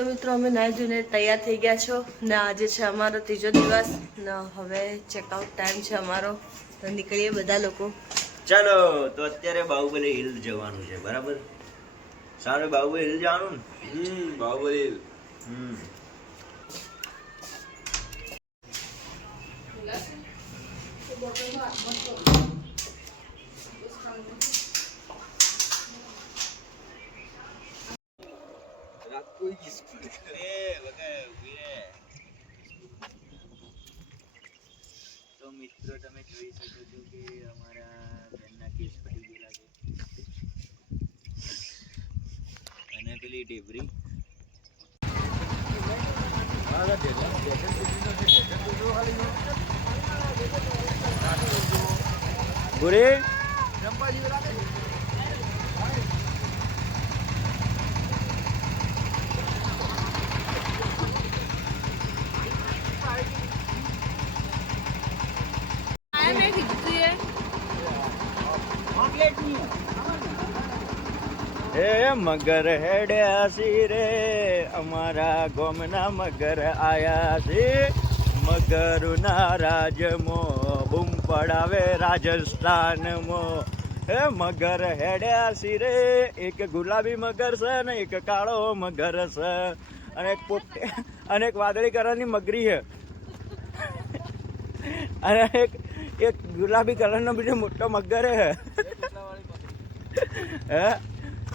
તો મિત્રો અમે નાહી ધોઈને તૈયાર થઈ ગયા છો ને આજે છે અમારો ત્રીજો દિવસ ને હવે ચેકઆઉટ ટાઈમ છે અમારો તો નીકળીએ બધા લોકો. ચાલો તો અત્યારે બાહુબલી હિલ જવાનું છે બરાબર. સારું બાહુબલી હિલ જવાનું ને બાહુબલી હિલ. તો મિત્રો તમે જોઈ શકો છો કે અમારા બેનના કેસ પડી ગયેલા છે અને પેલી ઢેબરી પૂરી એ મગર હેડ્યા સી રે અમારા ગોમના મગર આયા છે મગરના રાજમાં બૂમ પડાવે રાજસ્થાનમાં. હે મગર હેડ્યા સી રે એક ગુલાબી મગર છે ને એક કાળો મગર છે અને એક પોપટે અને એક વાદળી કલરની મગરી છે અને એક ગુલાબી કલરનો બીજો મોટો મગર છે. હે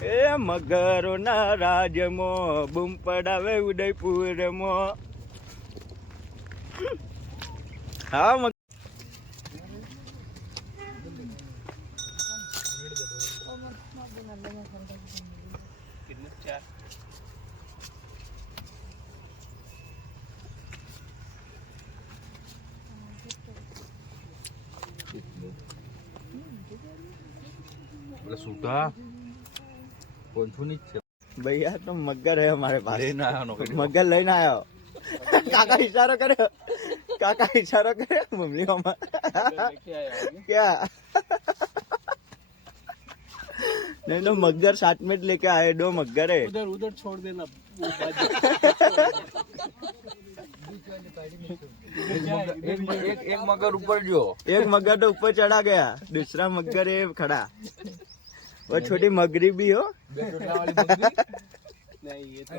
એ મગરોના રાજમાં બૂમ પડાવે ઉદયપુરમાં. હા सूखा भैया तो मगर है हमारे पास. मगर लेना आया. काका इशारा करे. काका इशारा करे मम्मी मामा क्या नहीं तो मगर साथ में लेके आए. दो मगर है उधर उधर छोड़ देना. एक मगर ऊपर जो एक मगर तो ऊपर चढ़ा गया दूसरा मगर है खड़ा. वो छोटी मगरी भी हो. नहीं ये तो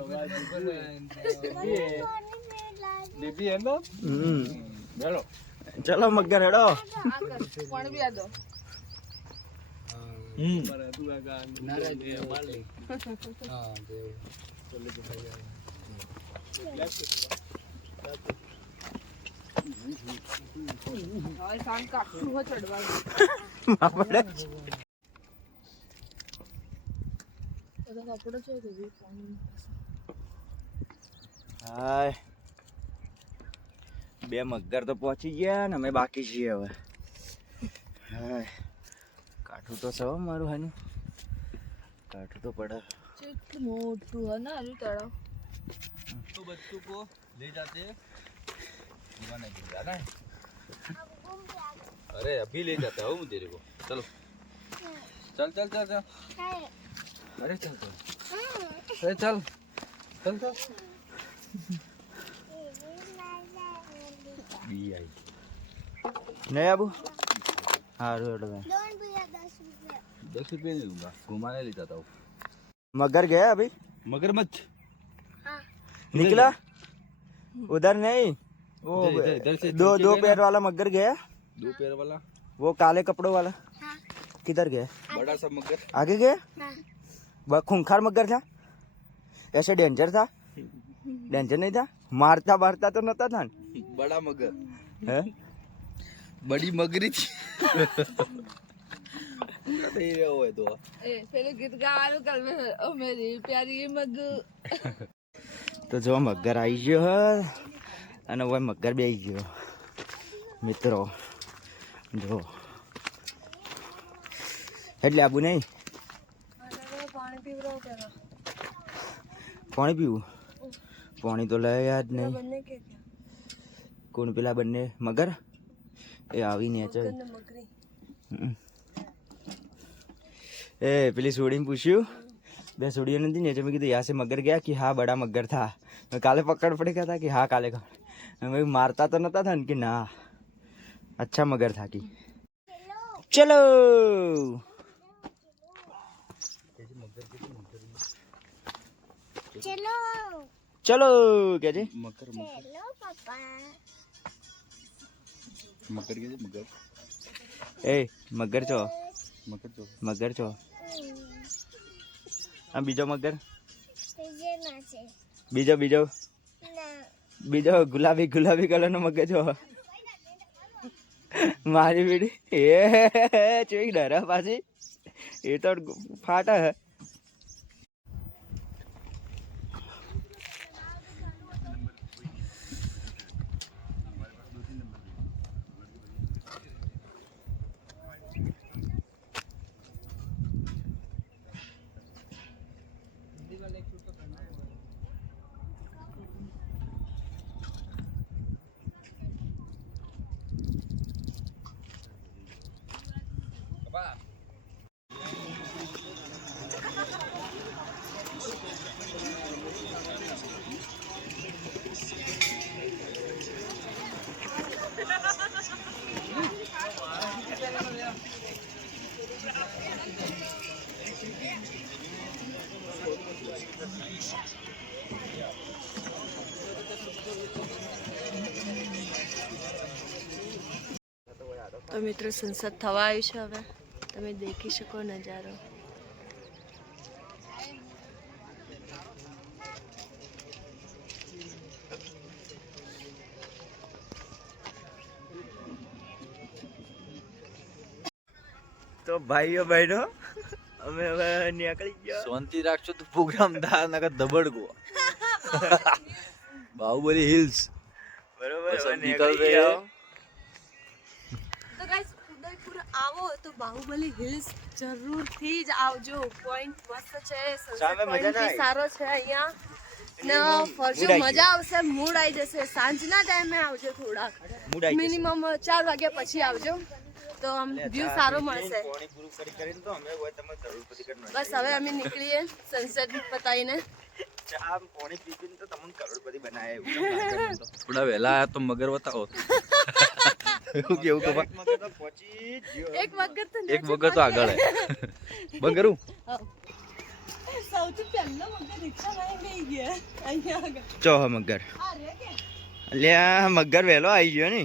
बेबी है ना. चलो चलो मगर हेडो. પણ બી આ દો હાય બે મગર તો પહોંચી ગયા ને અમે બાકી છીએ હવે. હાય કાઠું તો સવા મારું હાનું કાઠું તો પડે. કેટલું મોટું હે ને આનું તળાવ. तो बच्चों को ले जाते नहीं जाना है. अरे अभी ले जाता हूँ मैं तेरे को. चलो चल चल चल चल. अरे चल चल. अरे चल चल चल. बी आई नहीं अबू. हाँ रोड में 10 रुपये नहीं दूंगा. घुमाने ले जाता हूँ. मगर गया अभी. मगरमच्छ निकला उधर नहीं. वो इधर से दो पैर वाला मगर गया. 2 पैर वाला वो काले कपड़ों वाला. किधर गया. बड़ा सा मगर आगे गया. खूंखार मगर था. ऐसे डेंजर था. डेंजर नहीं था. मारता मारता तो नता था. बड़ा मगर है बड़ी मगरी थी. હોય તો એ પેલું ગીત ગાવાનું કર ઓ મેરી પ્યારી મગ. તો જો મગર આવી ગયો હે અને હવે મગર બેસી ગયો મિત્રો જો. એટલે આબુ નહીં પાણી પીવડાવ પેલા. પાણી પીવું. પાણી તો લઈ યાદ નહીં. બંને કે કોણ પેલા બંને મગર એ આવીને ચાલ. મગરી એ પેલી સોડીને પૂછ્યું बे वीडियो नहीं नीचे में यहाँ से मगर गया कि हाँ बड़ा मगर था। मैं काले पकड़ पड़ेगा था कि हाँ काले का मैं मारता तो नता था कि ना अच्छा मगर था कि चलो चलो चलो क्या जी मकर चलो पापा मकर के मगर ए मगर चो मकर चो आ बीजो मगर तुझे ना से बीजो बीजो ना बीजो गुलाबी गुलाबी कलर नो मगर छो मारी बीड़ी ए चोई डरा पासी ये तो फाटा है। તો મિત્રો સનસેટ થવા આવ્યું છે હવે તમે દેખી શકો નજારો तो भाइयों बहनों અમે હવે નીકળી ગયા શાંતિ રાખજો તો પ્રોગ્રામ થા નકર દબડગો બાહુબલી હિલ્સ બરોબર બસ હવે अब निकल નીકળી रहे ગયા हैं। તો ગાઈસ ઉદયપુર આવો તો બાહુબલી હિલ્સ જરૂરથી જ આવજો પોઈન્ટ મસ્ત છે સામે સનસેટ મજા પોઈન્ટ ના બી સારો છે અહીંયા ને ફરજો mood આવી મજા આવશે મૂડ આવી જશે સાંજના ટાઈમે આવજો થોડાક મૂડ આવી જશે. મિનિમમ 4 વાગ્યા પછી આવજો તો આમ વ્યૂ સારો મળશે પાણી પૂરું કરીને તો અમે હવે તમે કરોડપતિ કરવાનો બસ હવે અમે નીકળીએ સનસેટ પતાવીને ચા પાણી પીને તો તમને કરોડપતિ બનાયા એવું કેમ લાગે મને તો? થોડા વહેલા આયા તો મગર બતાવો એવું કેવું તો એક મગર તો પહોંચી જ ગયો. એક વખત તો એક મગર તો આગળ હે મગરું સૌથી પહેલો મગર રિક્ષામાં લઈ ગયા અહીંયા આગળ ચો હે મગર આ રે કે અલ્યા મગર વહેલો આવી ગયો ને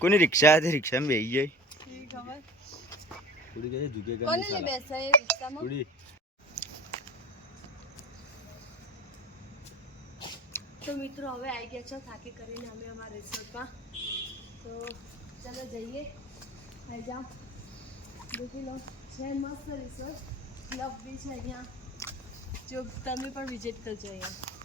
કોની રિક્ષા હતી રિક્ષામાં બેસી ગઈ ઠીક ખબર થોડી કહે ઝુકેગા કોને લઈ બેસે એ રિક્ષામાં થોડી તો મિત્રો હવે આવી ગયા છો થાકી કરીને અમે અમારા રિસોર્ટમાં તો ચાલો જઈએ આવી જાઓ દેખી લો છે મસ્ત રિસોર્ટ ક્લબ બી છે અહીંયા જો તમે પણ વિઝિટ કરજો અહીંયા